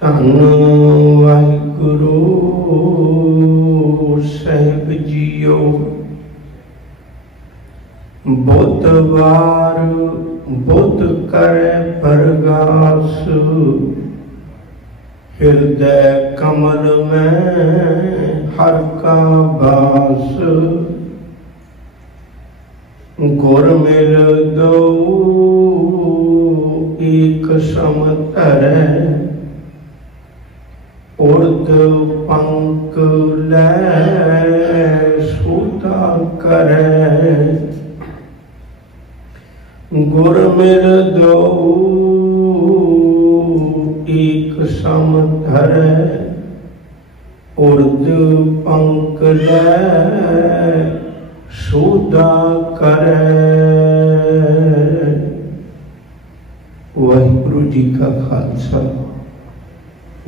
धन वाहिगुरु साहिब जीओ। बुधवार बुध करे प्रगास, हृदय कमल में हर का बास। गुर मिल दो एक समतरै, उर्द पंख लै सूता करे। गुर मिल दो एक समतरै, उर्द पंख लै सूता करे। वाहिगुरु जी का खालसा,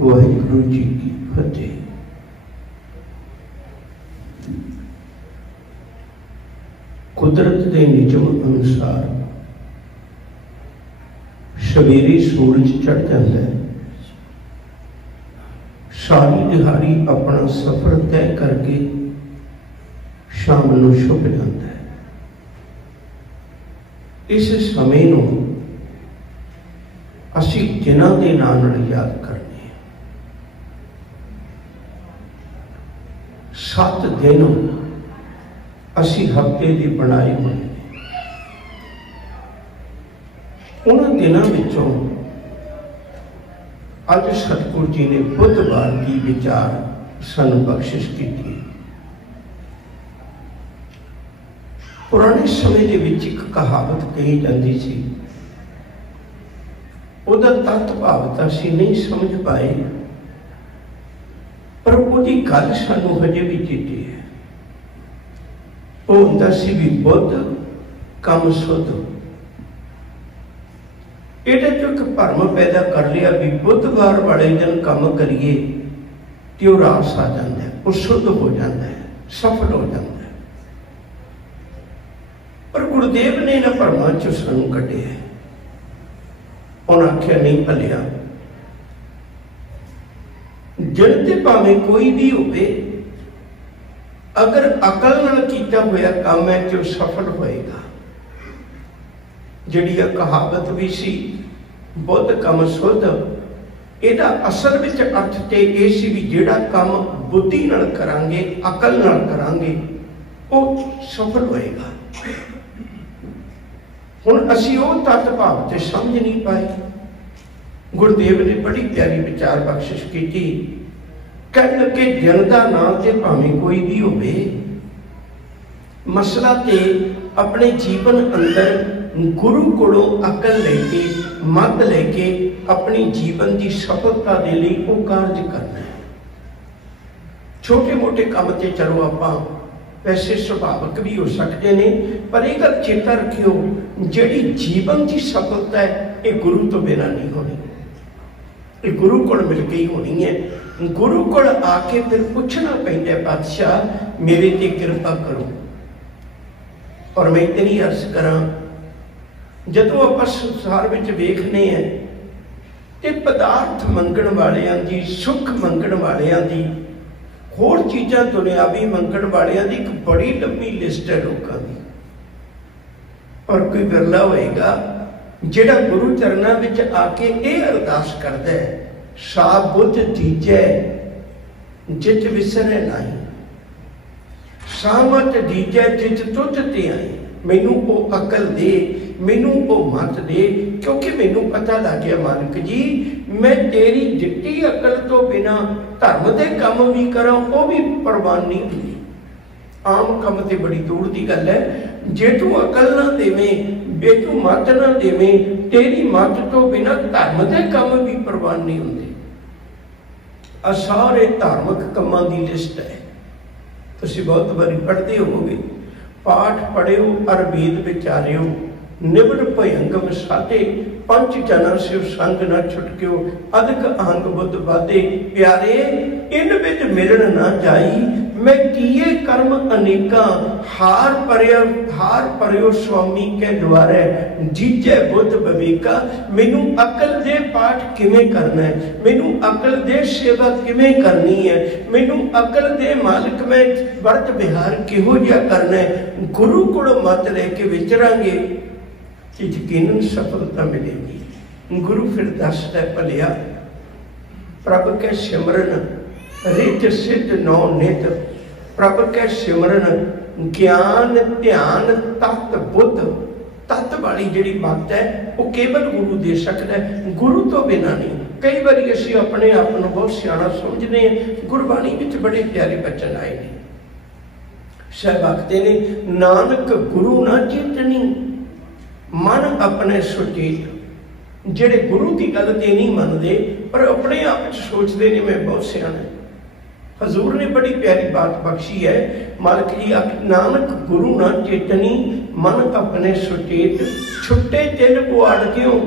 वाहिगुरु जी की फतेह। कुदरत के नियम अनुसार सवेरे सूरज चढ़ जाता है, सारी दिहाड़ी अपना सफर तय करके शाम को छुप जाता है। इस समय नूं असी दिनां दे नाम याद करने हैं। 7 दिन असी हफ्ते की बनाए हुए, उन्होंने दिनों विचों अज सतगुरु जी ने बुधवार की विचार सन बख्शिश की थी। पुराने समय के विच एक कहावत कही जाती सी, उहदा तत्त भाव तां असीं नहीं समझ पाए, पर उहदी गल सानूं हजे भी चेते है। वो हुंदा सी भी बुध कम सुध। ਇਹਦੇ चो एक भरम पैदा कर लिया भी बुधवार वाले दिन काम करिए तो रास आ जाता है, वो शुद्ध हो जाता है, सफल हो जाता है। पर गुरुदेव ने इन्हां भरमां चों सानूं कढिया। उन्हें आख्या नहीं भलिया, दिन ते भावें कोई भी होवे, अगर अकल नाल कीता होया काम है तो सफल होएगा। जिहड़ी कहावत भी सी बुध कम सुध, इहदा असल विच अर्थ ते इह सी भी जिहड़ा काम बुद्धि नाल करांगे, अकल नाल करांगे, वो सफल होएगा। हुण असीं वो तत्त भाव ते समझ नहीं पाए। गुरुदेव ने बड़ी प्यारी विचार बख्शिश की थी। कहण लगे दिन दा नाम ते भावें कोई भी होवे, मसला ते अपने जीवन अंदर गुरु कोलों अकल लेके, मत लेके अपनी जीवन की सफलता के लिए वो कार्य करना है। छोटे मोटे काम ते चलो आपां वैसे सुभाविक भी हो सकते हैं, पर एक गल चेता रखियो, जिहड़ी जीवन की सफलता है ये गुरु तो बिना नहीं होनी, ये गुरु कोल मिल के ही होनी है। गुरु कोल आके फिर पूछना पैंदा है, बादशाह मेरे ते कृपा करो। और मैं इतनी अर्ज करा, जदों आप संसार में वेखने हैं तो पदार्थ मंगण वालियां दी, सुख मंगण वालियां दी, होर चीज़ां दुनियावी मंगण वालियां दी एक बड़ी लंबी लिस्ट है लोगों की। पर कोई बिरला होएगा जिहड़ा गुरु चरणों में आके ये अरदास करता है, सा बुद्ध दीजै जित विसरे नहीं, सा मत दीजै जित तुझ ते आई। मैनू वो अकल दे, मैनू वो मत दे, क्योंकि मैनू पता लग गया मालिक जी, मैं तेरी दित्ती अकल तो बिना धर्म के काम भी करा वो भी प्रवान नहीं हुई। आम काम तो बड़ी दूर की गल है। जे तू अकल ना देवें, बे तू मत ना देवें, तेरी मत तो बिना धर्म के काम भी प्रवान नहीं होंगे। आ सारे धार्मिक कामों की लिस्ट है। तुसीं बहुत बारी पढ़ते होवोगे, पाठ पढ़ियो अर वेद विचारियो, निबड़ भयंगम साधे, पंच जना से संग न छुटकियो, अधिक अहंग बुद्ध बाधे। प्यारे इन विच मिलन ना जाई, मैं किए कर्म अनेका, हार परयो स्वामी के द्वारे, जीजे बुद्ध विवेका। मैनू अकल दे पाठ किवें करना है, मैनू अकल दे सेवा किवें करनी है, मैनू अकल दे मालिक में वर्त विहार किहो जिहा करना है। गुरु कोलों मत लेके विचरांगे कि यकीनन सफलता मिलेगी। गुरु फिर दसदा भलिया प्रभ के सिमरन रिच सिद्ध नौ नित, प्रभ के सिमरन ज्ञान ध्यान तत् बुद्ध। तत् वाली जिहड़ी बात है वो केवल गुरु दे सकता है, गुरु तो बिना नहीं। कई बार असीं अपने आप को बहुत सियाणा समझते हैं। गुरबाणी विच बड़े प्यारे वचन आए ने, साहिब आखदे ने नानक गुरु ना चेतनी, मन अपने सुचेत। जिहड़े गुरु की गल ते नहीं मनते पर अपने आप सोचते हैं मैं बहुत सियाणा। हजूर ने बड़ी प्यारी बात बख्शी है, मालिक जी नानक गुरु ना चेतनी, मन अपने सुचेत। छुट्टे तिल पुआड़ क्यों,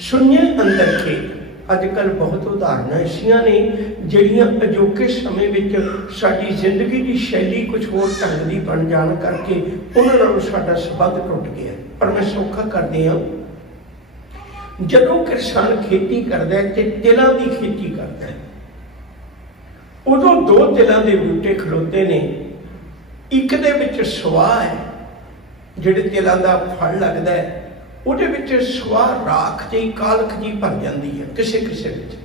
सुने अंदर खेत। अजकल बहुत उदाहरण ऐसिया ने जिहड़ियां अजोके समय विच साडी जिंदगी की शैली कुछ होर ढंग की बन जाण करके उन्हां नाल साडा संबंध टुट गया। पर मैं सौखा करदे हां, जदों किसान खेती करदा है ते तिलां दी खेती करदा है, उदों दो तिलां दे बूटे खलोते ने। एक दे विच स्वाह है, जिहड़े तिलां दा फल लगदा है उहदे विच स्वाह राख जी कालख जी भर जाती है किसे किसे विच,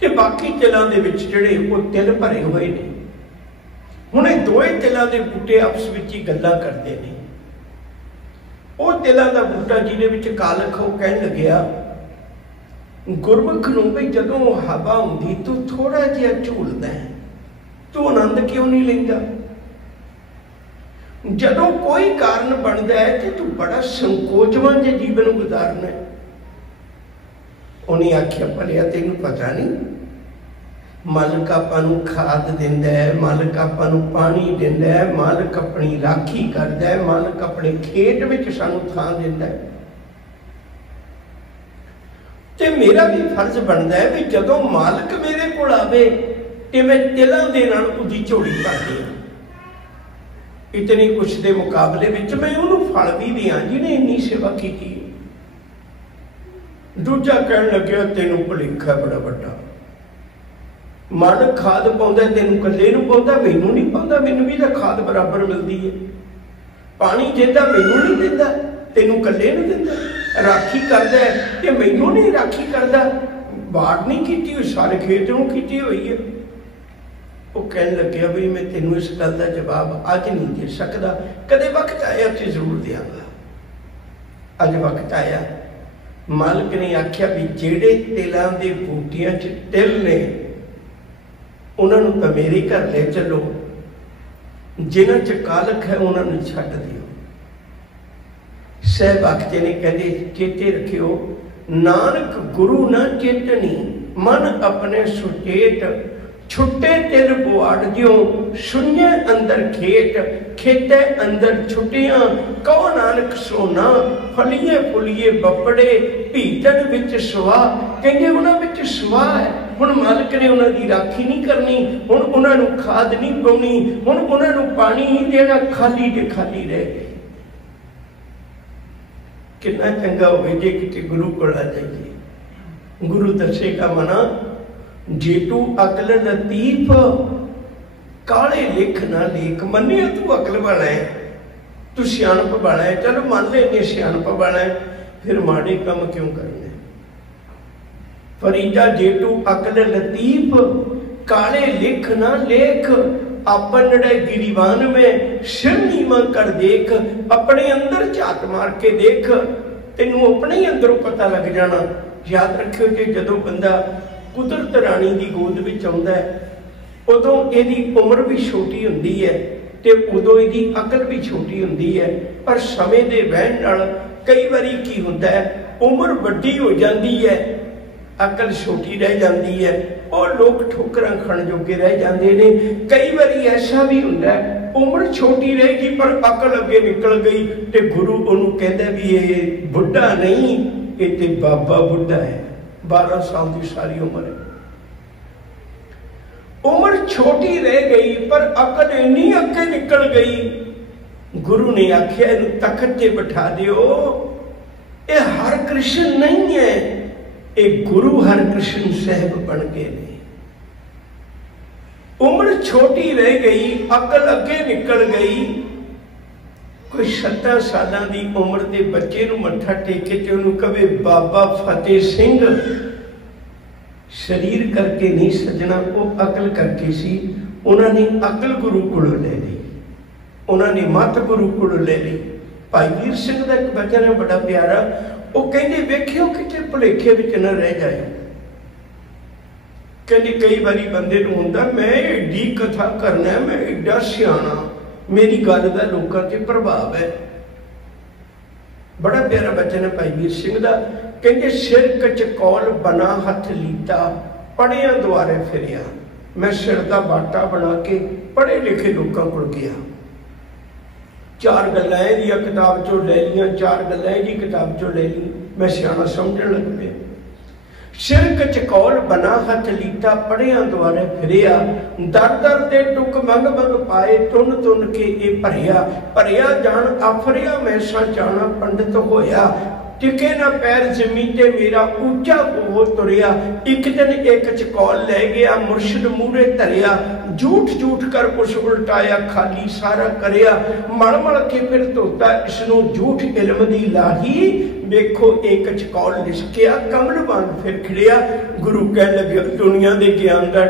ते बाकी तिलां दे विच जिहड़े वो तिल भरे हुए ने। हुण इह दोए तिलां दे बूटे आपस विच ही गल्लां करदे ने। वो तिलां दा बूटा जिहदे विच कालख वो कहण लग्या गुरमुख नूं भी जदों हवा आउंदी तू थोड़ा जिहा झूलदा है, तू आनंद क्यों नहीं लैंदा? जदों कोई कारण बनता है तो तू बड़ा संकोचवान जे जीवन गुजारना है। उन्हें आख्या भलिया तेनू पता नहीं, मालिक आपां नूं खाद दिंदा है, मालिक आपां नूं पानी दिंदा है, मालिक अपनी राखी करदा है, मालिक अपने खेत विच सानूं थां दिंदा है। ते मेरा भी फर्ज बनता है भी जदों मालिक मेरे कोल आवे ते मैं तिलां दे नाल उहदी झोली भर दियां। इतनी कुछ दे मुकाबले विच मैं उहनूं फल भी दियां जिहने इन्नी सेवा की। दूजा कहण लग्या तेनू भुलेखा बड़ा वड्डा, मालिक खाद पाउंदा तेनू कल्ले नूं पाउंदा, मैनू नहीं पाउंदा, मैनू भी तां खाद बराबर मिलदी है। पानी दिंदा मैनू नहीं दिंदा, तेनू कल्ले नूं दिंदा। राखी करदा है ते मैनू नहीं राखी करदा, बाड़ नहीं कीती हुई सारे खेत नूं कीती हुई है। वो कहन लग्या भी मैं तेनू इस गल का जवाब अज नहीं दे सकदा, कदे वक्त आया तो जरूर देंगा। अज वक्त आया। मालिक ने आख्या भी जेड़े तिलां दे बूटियां च तिल ने उन्होंने तो मेरे घर ले चलो, जिन्हां च कालख है उन्होंने छड्ड दिओ। साहिब आखते ने कहते चेते रखियो नानक गुरु न चेतनी, मन अपने सुचेत। छुट्टे तिल बुआड़ ज्यों सुने अंदर खेत, खेते अंदर छुट्टियां कहो नानक सोना। फलिए फुलिए बपड़े भीतन विच सुआ, कहंदे उन्हां विच सुआ है। हुण मालिक ने उन्हां दी राखी नहीं करनी, हुण उन्हां नूं खाद नहीं पाउणी, हुण उन्हां नूं पानी नहीं देना, खाली दे खाली रह गए। कितना चंगा होवे जे किते गुरु कोल आ जाइए। गुरु दसेगा मना जेतू अकल लतीफ, काले लिख ना लेख। मनिया तू अकल वाला है, तू सियाणप वाला है, चलो मान ले इन्ने सियाणप वाला है, फिर माड़े काम क्यों करने? फरीदा जेतू अकल लतीफ, काले लिख ना लेख। अपनड़े गिरीवान में सिर नीवा कर देख, अपने अंदर झात मार के देख, तेनू अपने ही अंदरों पता लग जाना। याद रखियो जे जदों बंदा कुदरत राणी की गोद में आउंदा है उदों इहदी उम्र भी छोटी हुंदी है ते उदों इहदी अकल भी छोटी हुंदी है। पर समय दे वहण नाल कई बारी की हुंदा है उम्र वड्डी हो जाती है, अकल छोटी रह जाती है और लोग ठोकरां खाण जोगे रह जाते हैं। कई बारी ऐसा भी हुंदा है उम्र छोटी रहेगी पर अकल अगे निकल गई ते गुरु उन्होंने कहता भी ये बुढ़ा नहीं, ये ते बाबा बुढ़ा है। 12 साल की सारी उम्र है। उम्र उम्र छोटी रह गई पर अकल इन्नी अगे निकल गई। गुरु ने आख्या इनू तखत ते बिठा दियो, ये हर कृष्ण नहीं है, ये गुरु हर कृष्ण साहब बन गए ने। उम्र छोटी रह गई, अकल अगे निकल गई। कोई 7 साल की उम्र के बच्चे नूं मत्था टेके ते उन्होंने कहे बाबा फतेह सिंह, शरीर करके नहीं सजना, वो अकल करके सी। उन्होंने अकल गुरु कोलों ले ली, उन्होंने मत गुरु कोलों ले ली। भाई वीर सिंह का एक वचन है बड़ा प्यारा, वो कहते वेख्यो किते भुलेखे विच न रह जाए। कहते कई बारी बंदे नूं हुंदा मैं एडी कथा करना, मैं एडा सियाणा, मेरी गल का लोगों से प्रभाव है। बड़ा प्यारा वचन है भाई वीर सिंह का, कहते सिर कचकौल बना हथ लीता, पढ़िया द्वारे फिरिया। मैं सिर का बाटा बना के पढ़े लिखे लोगों को गया, 4 गल्लां दी किताब चो ले लिया, 4 गल्लां दी किताब चो ले ली, मैं सियाणा समझण लग पिया। सिर कचकौल बना हथ लीता, पढ़िया द्वारे फिरिया। दर दर ते टुक मंग मंग पाए, तुन तुन के ए भरिया। भरिया जान आफरिया मैसा जाना, पंडित होया। टिके ना पैर जमीन ते मेरा, ऊंचा हो तुरिया। एक दिन एक चकौल ले गया, मुर्शिद मूरे धरिया। झूठ झूठ कर कुछ उल्टाया, खाली सारा करिया। मल मल के फिर धोता, इसनों झूठ इल्म दी लाही। देखो एक चकौल लिसकिया, कमल वांग फिर खिड़िया। गुरु कह लगे दुनिया के ज्ञान का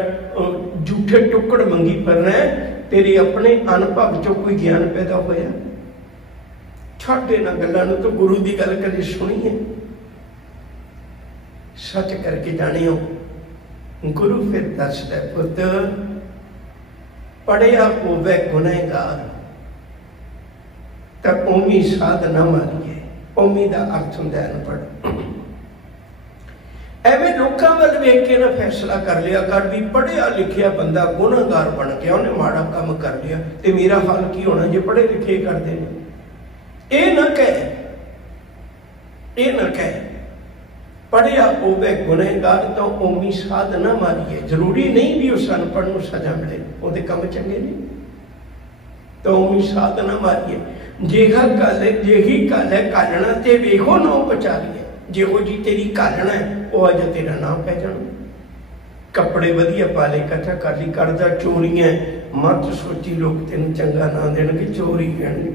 झूठे टुकड़ मंगी फिरना है, तेरे अपने अनुभव चो कोई ज्ञान पैदा होया? छड्ड इन्हां गल्लां नूं, तो गुरु की गल कदे सुनी है? सच करके जानियो। गुरु फिर दसदा पुत, पढ़िया होवे गुनहगार तां ओमी साध ना मारीए। ओमी का अर्थ होंदा अनपढ़। एवें लोकां वल वेख के ना फैसला कर लिया कर भी पढ़िया लिखिया बंदा गुनहगार बन गया, उन्हें माड़ा काम कर लिया, तो मेरा हाल की होना जे पढ़े लिखे करते हैं। ये ना कह, ये ना कह पढ़िया होवे गुनहगार तो ओमी साध ना मारीए। जरूरी नहीं भी उस अनपढ़ नूं सजा मिले, उहदे काम चंगे नहीं, तो ओमी साध ना मारीए। जेहा गल जेही गल है कालना ते वेखो नौ पचारीए। जेहो जी तेरी कालना है वह अज तेरा नाम पै जाना। कपड़े वधिया पा ले, कथा कर ली, करदा चोरियां, मत सोची लोग तेन चंगा ना देणगे, चोरी कहणगे।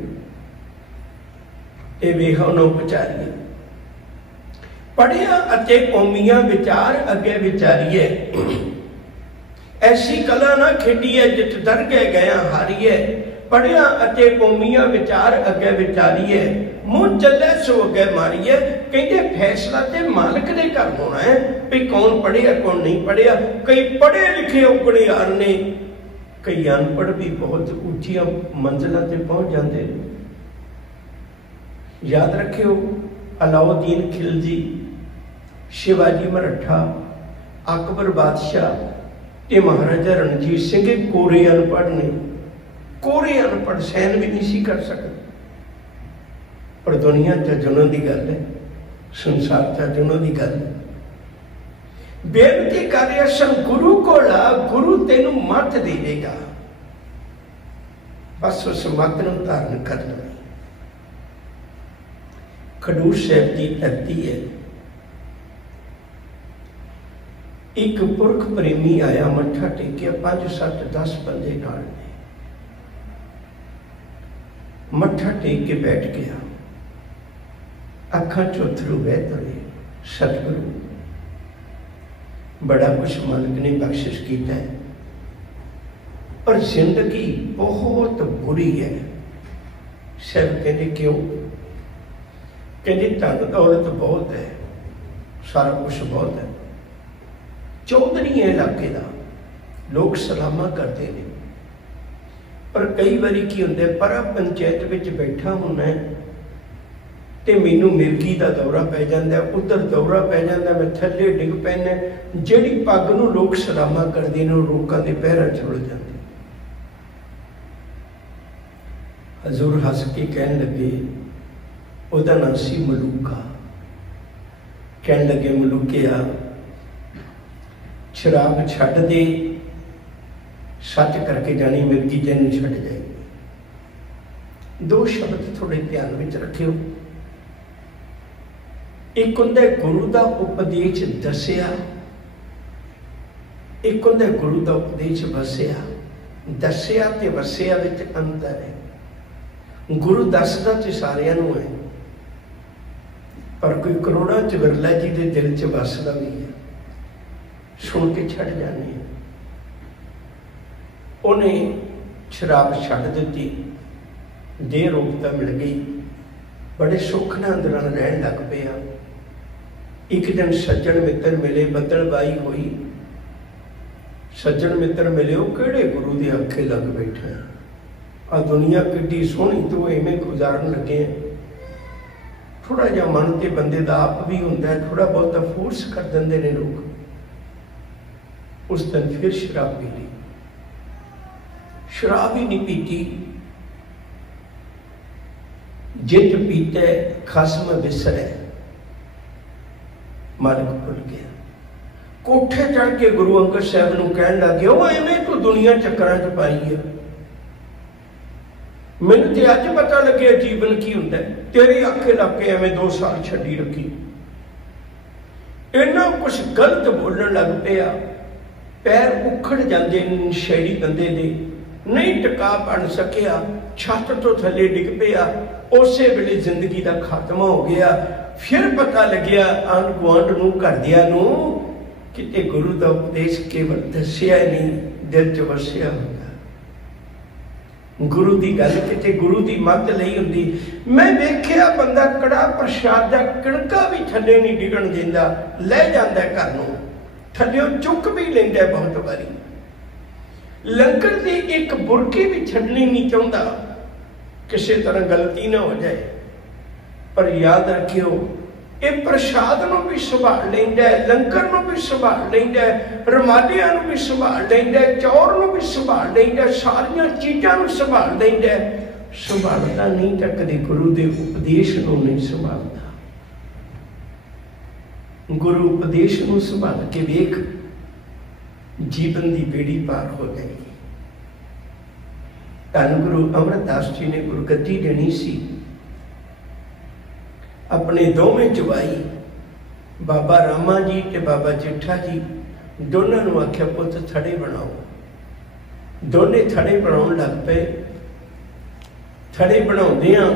ये वेखो नौ पचारीए। पढ़िया अते कौमियां विचार अगे विचारीए। ऐसी कला ना खेडीए जित दरगे गया हारीए। पढ़िया अते कौमियां विचार अगे विचारीए। मुंह चले सो अगे मारीए। कहते फैसला ते मालिक ने कर होना है भी कौन पढ़िया कौन नहीं पढ़िया। कई पढ़े लिखे उगड़ियार ने, कई अनपढ़ भी बहुत ऊंचिया मंजिलों से पहुंच जाते। याद रखियो अलाउद्दीन खिलजी, शिवाजी मराठा, अकबर बादशाह ते महाराजा रणजीत सिंह कोरे अनपढ़ ने। कोरे अनपढ़ सहन भी नहीं सी कर सकते, पर दुनिया जुनों की गल है, संसार जुनों की गल है। बेनती कर सन गुरु को ला, गुरु तेनू मत दे देगा, बस उस मत नूं धारण कर लो। खडूर साहब की धरती है। एक पुरख प्रेमी आया, मत्था टेकिया, 5 7 10 बंदे नाल ने। मत्था टेक के बैठ गया, अखा चो अथरू बह तुरे। सतगुरु बड़ा कुछ मालिक ने बख्शिश किया है, पर जिंदगी बहुत बुरी है। सब कहते क्यों? कहते धन दौलत बहुत है, सारा कुछ बहुत है, चौधरी है इलाके का, लोग सलामा करते हैं, पर कई बारी की होंगे पर पंचायत में बैठा होना है तो मैनू मिर्गी का दौरा पै जाता, उधर दौरा पै जाता, मैं थले डिग पैना। जिहड़ी पग नूं लोग सलामा करते हैं लोगों के पैरों च रुल जाते। हजूर हस के कह लगे, उहदा नाम सी मलूका। कह लगे मलूकिया शराब छड्ड दे, सच करके जानी मिर्गी तैनूं छड्ड जाएगी। दो शब्द थोड़े ध्यान में रखियो। एक हुंदा गुरु का उपदेश दसिया, एक हुंदा गुरु का उपदेश वसिया। दसिया ते वसिया विच अंतर है। गुरु दसदा ते सारियां नूं है, पर कोई करोड़ां च विरला जी के दिल च वसदा भी है, सुन के छड्ड जाने। उन्हें शराब छड्ड दित्ती, देह रोकता मिल गई, बड़े सुख नाल अंदर रहन लग पिया। एक दिन सज्जन मित्र मिले, बदलबाई हुई। सज्जन मित्र मिले, वो किहड़े गुरु के आखे लग बैठे, आ दुनिया किड्डी सोहनी तो इवें गुजारन लगे। थोड़ा जिहा मन ते बंदे दा आप भी हुंदा है, थोड़ा बहुता फोर्स कर देंदे ने लोग। उस दिन फिर शराब पी ली, शराब ही नहीं पीती। जित पीते खसम विसरे, मालिक भुल गया। कोठे चढ़ के गुरु अंगद साहब नूं कहन लग गया, वो इवें तू दुनिया चक्करां च पाई है, मैनूं ते अज पता लगे जीवन की हुंदा है। तेरे आखे लग के एवें 2 साल छड्डी रखी। इन्ना कुछ गलत बोलण लग पिया, पैर उखड़ जाते नशेड़ी बंदे दे, नहीं टिका बन सकिया, छत तो थले डिग पिया। उस वेले जिंदगी का खात्मा हो गया। फिर पता लग्या आंढ गुआंढ नूं, घरदियां नूं, कि गुरु का उपदेश केवल दसिया नहीं, दिल च वसिया होंदा। गुरु की गल किते गुरु की मत नहीं हुंदी। मैं वेख्या बंदा कड़ा प्रसाद का किणका भी थले नहीं डिगण दिंदा, लै जांदा घर नूं, थल्लियों चुक भी लैंदा बहुत बारी। लंगर की एक बुरकी भी छड्डनी नहीं चाहता, किसी तरह गलती ना हो जाए। पर याद रखियो, ये प्रसाद नूं भी संभाल लैंदा है, लंगर नूं भी संभाल लैंदा है, रमालियां नूं भी संभाल लैंदा है, चौर नूं भी संभाल लैंदा है, सारियां चीज़ां नूं संभाल लैंदा है। संभालदा नहीं तां कदे गुरु के उपदेश नूं नहीं संभालदा। गुरु उपदेश नूं संभाल के वेख, जीवन की बेड़ी पार हो जाएगी। धन गुरु अमरदास जी ने गुरगद्दी देनी सी, अपने दोवें चवाई बाबा रामा जी ते बाबा जेठा जी दोनों नूं आख्या, पुत थड़े बनाओ। दोने थड़े बनाउण लग पे। थड़े बनाउंदियां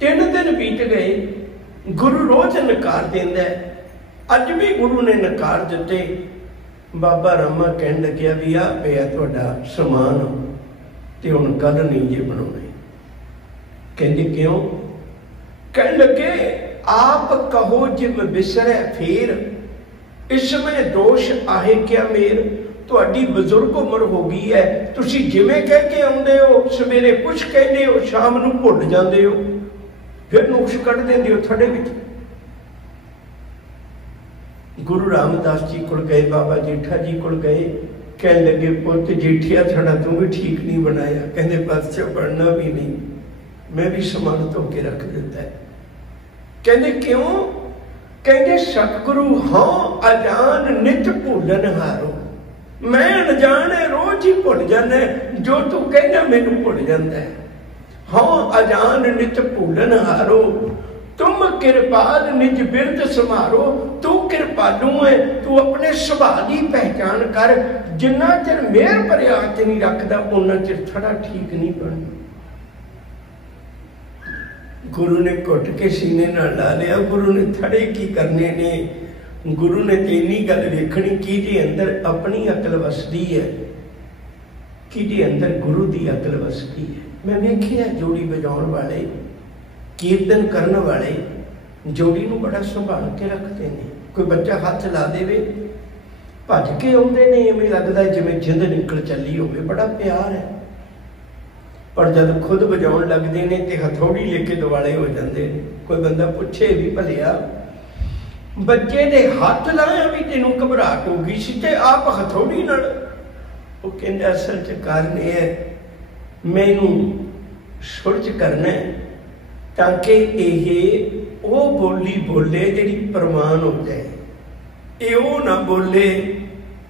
3 दिन बीत गए। गुरु रोज नकार देंदा है, अज भी गुरु ने नकार दिते। बाबा रामा कहन लग्या भी आ पिया तुहाडा समान, ते हुण कल नहीं जे बनाउणे। कहंदे क्यों? कहन लगे आप कहो जिम बिसरै फेर, इसमें दोष आहे क्या मेर। तुहाडी बजुर्ग उम्र हो गई है, तुसी जिवें कह के आउंदे हो, सवेरे कुछ कहंदे हो, शाम नूं भुल जांदे हो, फिर नुक्स कढ देंदे हो थड़े विच। गुरु रामदास जी कोल गए, बाबा जेठा जी कोल गए, कहन लगे पुत जेठिया थड़ा तू भी ठीक नहीं बनाया। कहंदे पातशाह बनना भी नहीं, मैं भी समान धो के रख दिता है। कहंदे क्यों? कहंदे सतगुरु हाँ अजान नित भूलन हारो। मैं अनजान है, रोज ही भुल जाना, जो तू कहना मैनू भुल जाता है। हाँ अजान नित भूलन हारो, तुम कृपाल निज बिरद समारो। तू कृपालू है, तू अपने सुभाव की पहचान कर। जिन्ना चिर मेहर भरिया हथ नहीं रखता, उन्ना चिर थड़ा ठीक नहीं बनना। गुरु ने घुट के सीने नाल ला लिया। गुरु ने थड़े की करने ने? गुरु ने तो इन्नी गल वेखनी कि जे अंदर अपनी अकल वसदी है, कि जे अंदर गुरु की अकल वसदी है। मैं वेखिया जोड़ी बजाउण वाले, कीर्तन करने वाले जोड़ी नूं बड़ा संभाल के रखते हैं। कोई बच्चा हाथ ला देवे, भज के आउंदे ने, इवें लगदा जिवें जिंद निकल चली होवे। बड़ा प्यार है। पर जब खुद बजाउण लगते हैं तो हथौड़ी लेके दुआले हो जाते हैं। कोई बंदा पूछे भी भलिया बच्चे दे हाथ लाया भी तेनों घबराहट हो गई सी ते आप हथौड़ी नाल? वो कहंदा असल च कारण यह है, मैनू सुरज करना है ताकि ये वो बोली बोले जिहड़ी प्रमाण हो जाए। ये वो ना बोले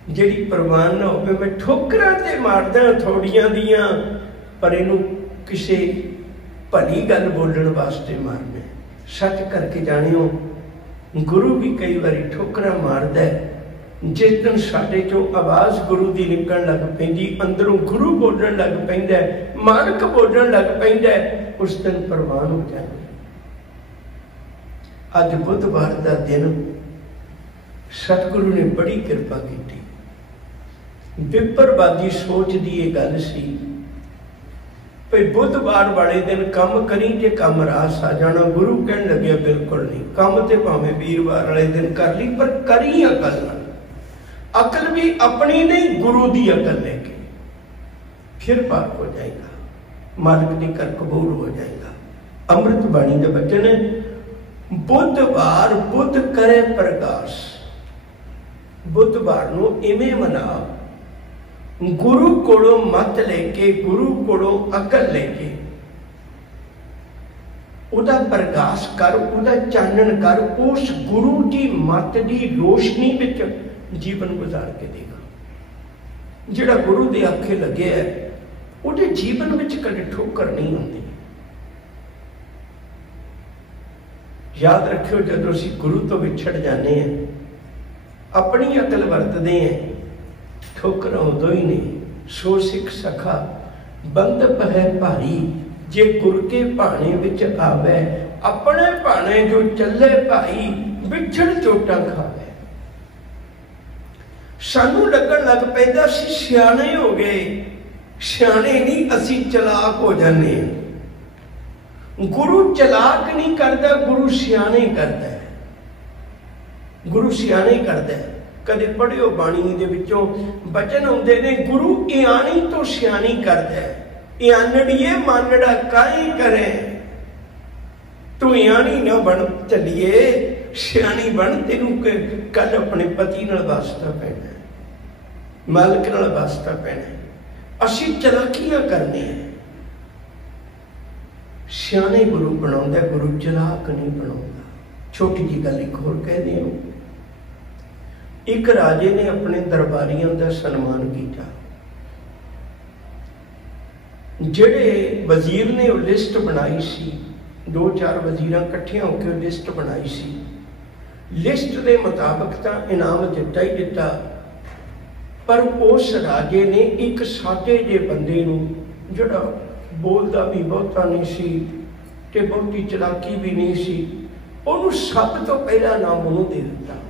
ਜਿਹੜੀ ਪ੍ਰਵਾਨ ਨਾ ਹੋਵੇ। मैं ठोकरां ते मारदा थोड़ियां दियां, पर इनू किसी भली गल बोलण वास्ते मारना। सच करके जानियो, गुरु भी कई बारी ठोकरां मारदा है। जिस दिन साडे चों आवाज़ गुरु की निकलण लग पैंदी, अंदरों गुरु बोलण लग पैंदा है, मानक बोलण लग पैंदा है, उस दिन प्रवान हो जाए। अज बुधवार का दिन सतगुरु ने बड़ी कृपा की। विपरवादी सोच की ये गल सी भाई बुधवार वाले दिन काम करी जे काम रास आ जाना। गुरु कहन लगे बिल्कुल नहीं, काम तो भावें वीरवार वाले दिन कर ली, पर करी अकल नाल। अकल भी अपनी नहीं, गुरु की अकल लेके फिर पार हो जाएगा, मालिक की कर कबूल हो जाएगा। अमृत बाणी का वचन है, बुधवार बुध करे प्रकाश। बुधवार नूं इवें मना, गुरु कोलों मत लेके, गुरु कोलों अकल लेके उदा प्रकाश कर, उदा चानन कर, उस गुरु की मत की रोशनी विच जीवन गुजार के देगा। जिहड़ा गुरु दे आखे लगे है उहदे जीवन विच कदे ठोकर नहीं होंदी। याद रखियो, जदों असीं गुरु तो विछड़ जाने हैं, अपनी अकल वरतदे हैं, ठोकर उदों ही नहीं। सो सिख सखा बंद है भारी, जे गुर के भाने विच आवे, अपने भाने जो चले भाई, विछड़ चोटां खावे। सानू लगन लग पैंदा असीं सियाणे हो गए, सियाणे नहीं, असीं चलाक हो जाने। गुरु चलाक नहीं करता, गुरु सियाणे करता है। गुरु सियाणे करता है। कदे पढ़ियो बाणी दे विचों बचन आउंदे ने, गुरु इयाणी तो सियाणी करदा है। इयानड़िए मानड़ा काई करे, तू इयाणी ना बन चलिए, सियाणी बन। तेनू कल अपने पति नाल वास्ता पैना है, मालिक नाल वास्ता पैना है। असीं चलाकियां करने हैं। सियाणे गुरु बनाउंदा, गुरु चलाक नहीं बनाउंदा। छोटी जी गल एक होर कह दिओ, एक राजे ने अपने दरबारियों का सन्मान किया। जिहड़े वजीर ने वो लिस्ट बनाई सी, 2-4 वजीर इकट्ठियां होकर लिस्ट बनाई सी। लिस्ट के मुताबिक तो इनाम दिता ही दिता, पर उस राजे ने एक सादे जे बंदे नूं, जिहड़ा बोलदा भी बहुता नहीं सी ते बहुती चलाकी भी नहीं सी, उहनूं सब तो पहला नाम उहनूं दे दिता।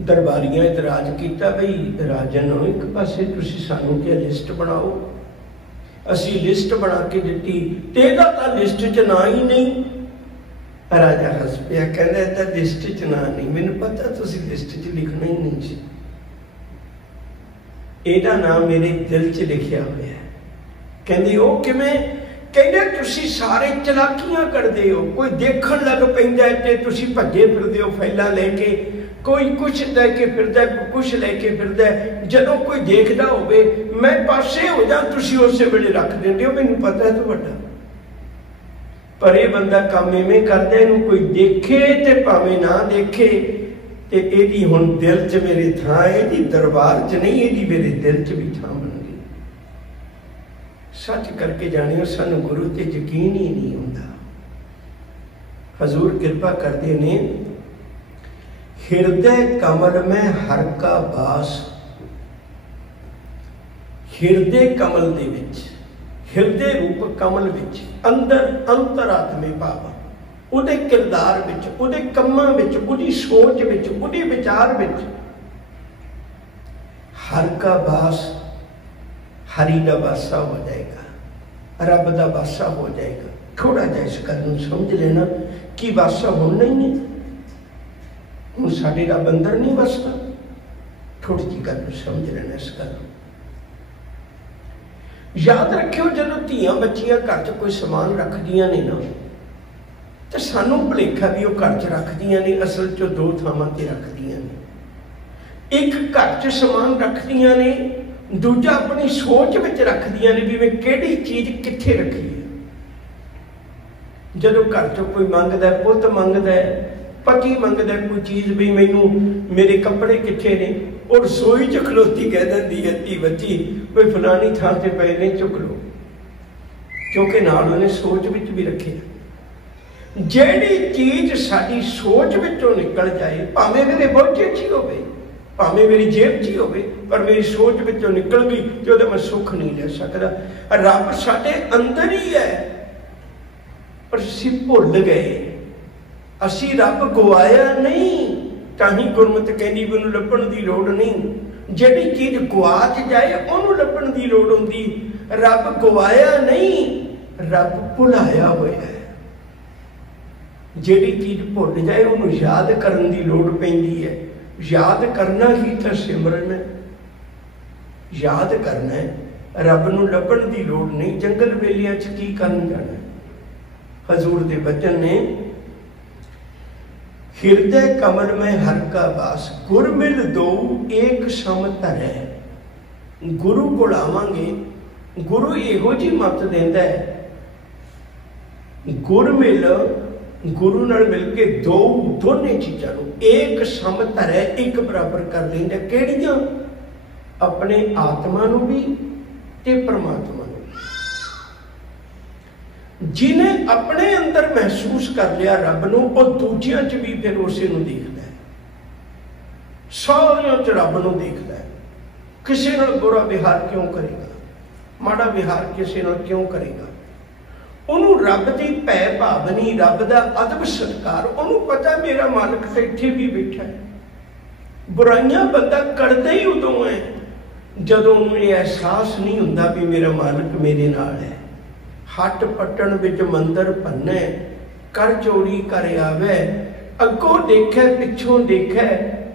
दरबारियां इतराज किया, बई राजन एक पासे तुसीं सानूं क्या लिस्ट बनाओ, असी लिस्ट बना के दिती ते इहदा तां लिस्ट च ना ही नहीं। राजा हस पिया, कहंदा इहदा लिस्ट च ना नहीं, मैनूं पता तुसीं लिस्ट च लिखना ही नहीं सी, इहदा नाम मेरे दिल च लिखिया होया है। कहंदे ओ किवें? कहंदे तुसीं सारे चलाकियां करदे हो, कोई देखण लग पैंदा ते तुसीं भज्जे फिरदे हो फाइलां लैके, कोई कुछ लैके फिरदा, कुछ लैके फिरदा। जदों कोई देखदा होवे मैं पासे हो जा, तुसीं उस वेले रख दिंदे हो, मैनूं पता है तुहाडा। पर यह बंदा काम इवें करदा, इहनूं कोई देखे ते भावें ना देखे, ते इहदी हुण दिल च मेरे थां, इहदी दरबार च नहीं, इहदी मेरे दिल च भी थां बन गई। सच करके जानियो, सानूं गुरु ते यकीन ही नहीं हुंदा। हजूर कृपा करदे ने, हृदय कमल में हर का वास। हृदय कमल दे विच, हृदय रूप कमल विच, अंदर अंतरात्मे भाव, उहदे किरदार विच, उहदे कम्मां विच, उहदी सोच विच, उहदे विचार विच हर का वास, हरि का वासा हो जाएगा, रब का वासा हो जाएगा। थोड़ा जिहा इस गल नूं समझ लेना कि वासा होना ही नहीं, हुण साडे रब अंदर नहीं वसदा। थोड़ी जी गल समझ लेना इस गल। याद रखियो, जदों धीआं बच्चियां घर च कोई समान रखदियां ने ना, तो सानू भुलेखा भी वो घर च रखदियां ने, असल च दो थावां ते रखदियां ने। एक घर च समान रखदियां ने, दूजा अपनी सोच विच रखदियां ने भी मैं किहड़ी चीज़ कित्थे रखी है। जदों घर चों कोई मंगदा, पुत्त मंगदा, पति मंगदा कोई चीज़ भी मैनू मेरे कपड़े किथे ने, और रसोई च खलोती कह दी है धी बच्ची कोई फलानी थां ते पए ने चुक लो, क्योंकि नाल उन्हें सोच विच भी रखे। ਜਿਹੜੀ चीज़ साडी सोच विचों निकल जाए, भावें मेरे बोझे च ही होवे, भावें मेरी जेब च ही होवे, पर मेरी सोच विचों निकल गई तो उहदा मैं सुख नहीं ले सकदा। रब साडे अंदर ही है, पर असीं भुल गए, असीं रब गवाया नहीं। ताही गुरमत कहनी भी उन्हें लभण की लोड़ नहीं। जिहड़ी चीज़ गवाच जाए उन्होंने लभण की लोड़ होंदी। रब गवाया नहीं, रब भुलाया होया है। जिहड़ी चीज़ भुल जाए उन्होंने याद करन की लोड़ पैंदी है। याद करना ही तो सिमरन है, याद करना है। रब नूं लभण की लोड़ नहीं। जंगल वेलियां च की करन जाना। हजूर दे बचन ने, हृदय कमल में हर का वास, गुर मिल दो एक सम धरै। गुरु कोल आवांगे, गुरु इहो जी मत देंदा है, गुर मिल, गुरु नाल मिल के दो दोने चीज़ां नूं एक सम धरै, एक बराबर कर लेंदा। किहड़ियां? अपने आत्मा नूं भी ते परमात्मा। जिन्हें अपने अंदर महसूस कर लिया रब नूं, वो दूजियां च भी फिर उसे नूं देखदा है, सारियां च रब नूं देखदा है। किसी नाल बुरा विहार क्यों करेगा, माड़ा विहार किसी नाल क्यों करेगा? उन्हों रब की भै भावनी, रब का अदब सत्कार, उन्होंने पता मेरा मालिक तो इत्थे भी बैठा है। बुराइयां बंदा करता ही उदों है जदों उन्हें एहसास नहीं हुंदा भी मेरा मालिक मेरे नाल है। हट पट्टन विच मंदिर भन्ने, कर चोरी कर आवे, अगों देखे पिछों देखे,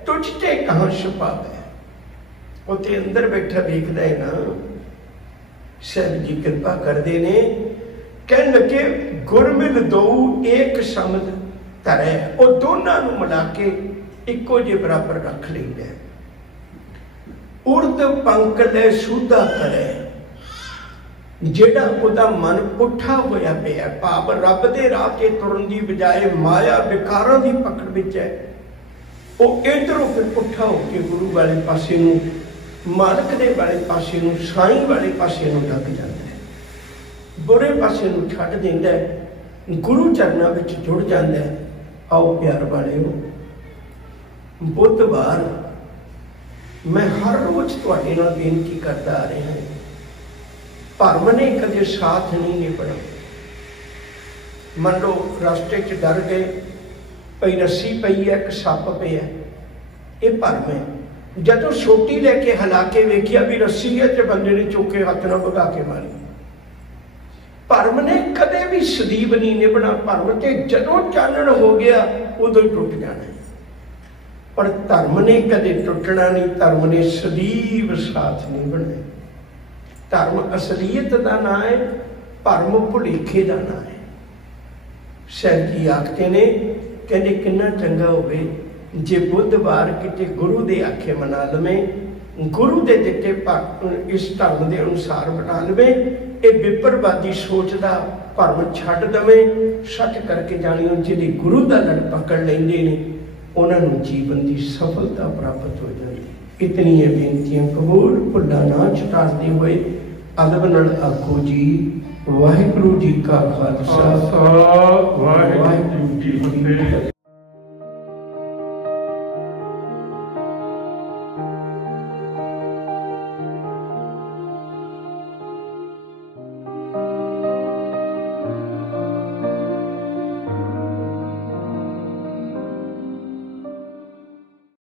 तुझ ते कहाँ छुपावे। उत्ते अंदर बैठा देखदा है ना। साहब जी कृपा करते ने, कहन लगे गुर मिल दो एक समझ धरै। वो दोनों नूं मिला के इक्को जे बराबर रख लैंदा। उर्द पंख ले सुधा करे, जेड़ा उहदा मन पुठा होया पिया, भाव रब दे राह ते तुरन दी बजाए माया विकारां दी पकड़ विच है, वो इधरों फिर पुठा होके गुरु वाले पासे नूं, मालक दे वाले पासे नूं, साईं वाले पासे नूं लग जाता है, बुरे पासे नूं छड्ड दिंदा है, गुरु चरनां विच जुड़ जांदा है। आओ प्यार वाले हो, बुधवार मैं हर रोज तुहाडे नाल बेनती करता आ रहा है, भरम ने कदे साथ नहीं निभना। मन लो रास्ते च डर गए, पई रस्सी पई है, एक सप पे है, ये भरम है। जदों सोटी लैके हिला के वेखिया भी रस्सी है तो बंदे ने चुके हाथ ना भगा के मारी। भरम ने कदे भी सदीव नहीं निभना। भरम ते जदों चानण हो गया उदों ही टुट जाना है, पर धर्म ने कदे टुटना नहीं। धर्म ने सदीव साथ नहीं बनना। धर्म असलीयत का ना है, भरम भुलेखे का ना है। साहब जी आखते ने, कहते कितना चंगा होवे जे बुधवार किते गुरु दे आखे मना लवें, गुरु दे दिते इस धर्म के अनुसार बना लवें, ये विपरवादी सोच का भरम छड्ड दवें। सच करके जानियो जिहड़े गुरु का लड़ पकड़ लेंदे ने उन्होंने जीवन की सफलता प्राप्त हो जाती। इतनी बेनतियां कबूल भुला ना छटाते हुए अदब नाल आखो जी वाहिगुरू जी का खालसा, वाहिगुरू जी की फतेह।